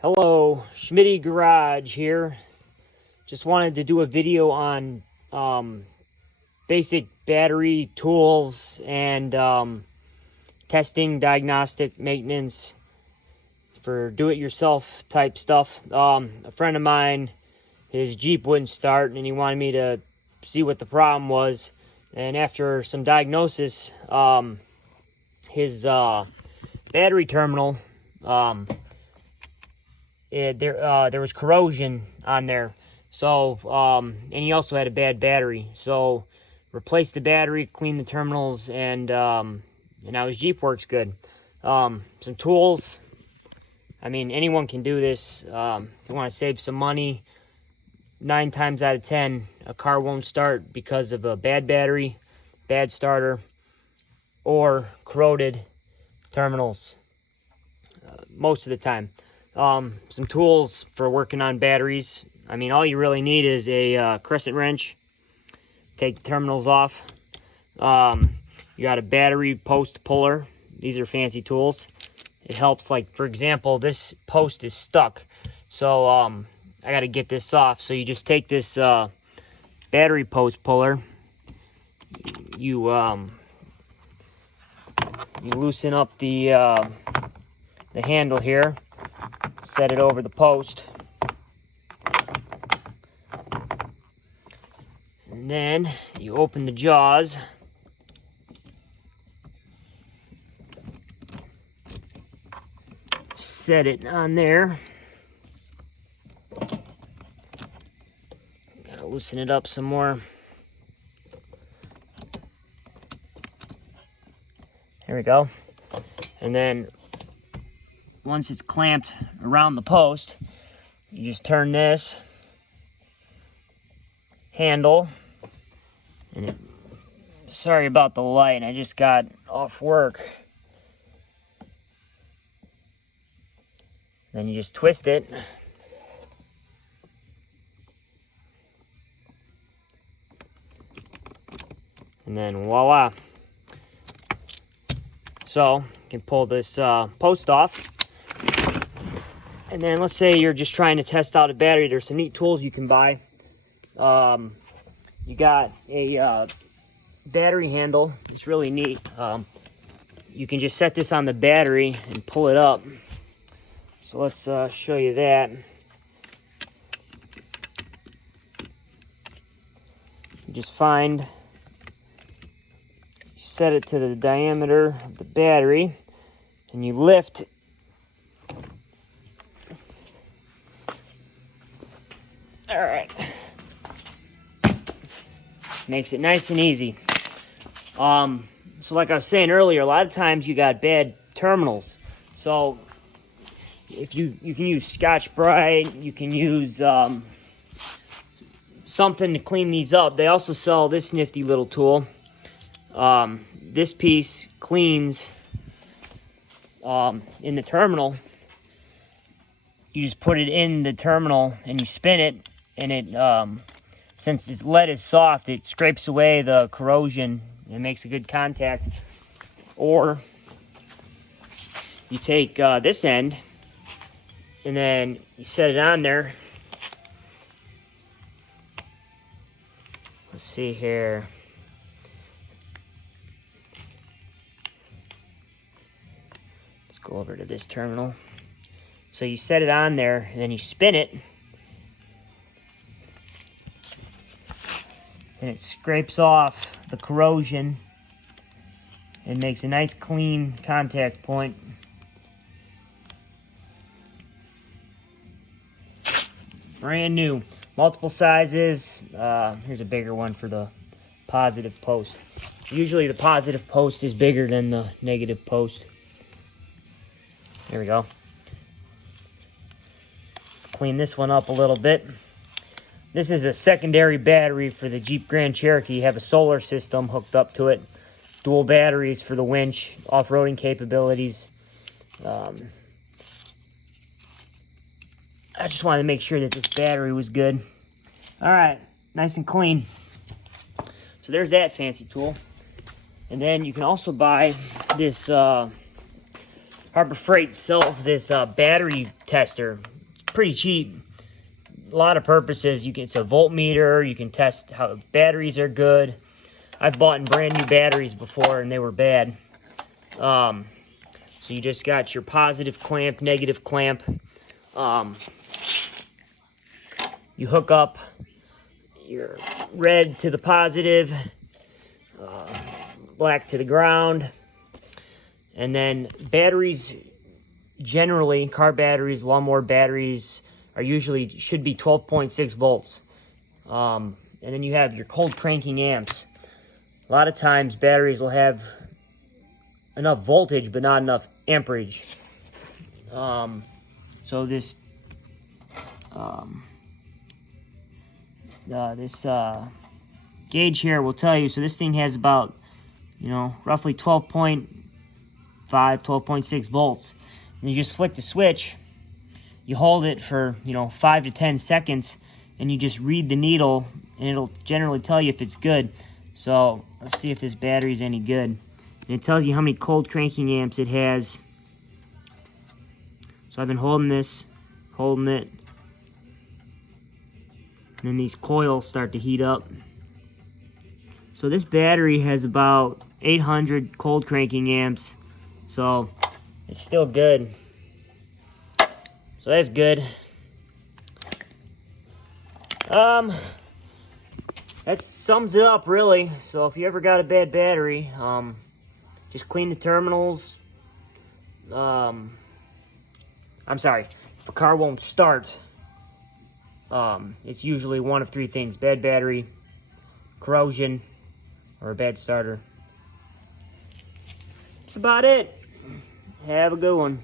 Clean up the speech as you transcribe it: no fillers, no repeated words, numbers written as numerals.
Hello, Schmitty Garage here. Just wanted to do a video on basic battery tools and testing, diagnostic, maintenance for do-it-yourself type stuff. A friend of mine, his Jeep wouldn't start and he wanted me to see what the problem was. And after some diagnosis, his battery terminal, there was corrosion on there. So, and he also had a bad battery. So, replaced the battery, cleaned the terminals, and now his Jeep works good. Some tools. I mean, anyone can do this. If you want to save some money, 9 times out of 10, a car won't start because of a bad battery, bad starter, or corroded terminals. Most of the time. Some tools for working on batteries. I mean, all you really need is a crescent wrench. Take the terminals off. You got a battery post puller. These are fancy tools. It helps, like, for example, this post is stuck. So, I got to get this off. So you just take this battery post puller. You loosen up the handle here. Set it over the post. And then you open the jaws. Set it on there. Gotta loosen it up some more. There we go. And then once it's clamped around the post, you just turn this handle. And sorry about the light, I just got off work. Then you just twist it. And then voila. So, you can pull this post off. And then let's say you're just trying to test out a battery. There's some neat tools you can buy. You got a battery handle. It's really neat. You can just set this on the battery and pull it up. So let's show you that. You just find, you set it to the diameter of the battery, and you lift. All right. Makes it nice and easy. So like I was saying earlier, a lot of times you got bad terminals. So if you can use Scotch-Brite, you can use something to clean these up. They also sell this nifty little tool. This piece cleans in the terminal. You just put it in the terminal and you spin it, and it since this lead is soft, it scrapes away the corrosion and makes a good contact. Or you take this end and then you set it on there. Let's see here. Let's go over to this terminal. So you set it on there, and then you spin it, and it scrapes off the corrosion and makes a nice clean contact point. Brand new. Multiple sizes. Here's a bigger one for the positive post. Usually the positive post is bigger than the negative post. There we go. Clean this one up a little bit. This is a secondary battery for the Jeep Grand Cherokee. You have a solar system hooked up to it. Dual batteries for the winch, off-roading capabilities. I just wanted to make sure that this battery was good. All right, nice and clean. So there's that fancy tool. And then you can also buy this Harbor Freight sells this battery tester. It's pretty cheap. A lot of purposes. It's a voltmeter. You can test how batteries are good. I've bought in brand new batteries before and they were bad. So you just got your positive clamp, negative clamp. You hook up your red to the positive, black to the ground. And then batteries, generally, car batteries, lawnmower batteries, should be 12.6 volts. And then you have your cold cranking amps. A lot of times batteries will have enough voltage, but not enough amperage. So this gauge here will tell you. So this thing has about, roughly 12.5, 12.6 volts. And you just flick the switch. You hold it for 5 to 10 seconds, and you just read the needle, and it'll generally tell you if it's good. So let's see if this battery's any good. And it tells you how many cold cranking amps it has. So I've been holding it, and then these coils start to heat up. So this battery has about 800 cold cranking amps, so it's still good. So that's good. That sums it up, really. So if you ever got a bad battery, just clean the terminals. I'm sorry, if a car won't start, it's usually one of three things: bad battery, corrosion, or a bad starter. That's about it. Have a good one.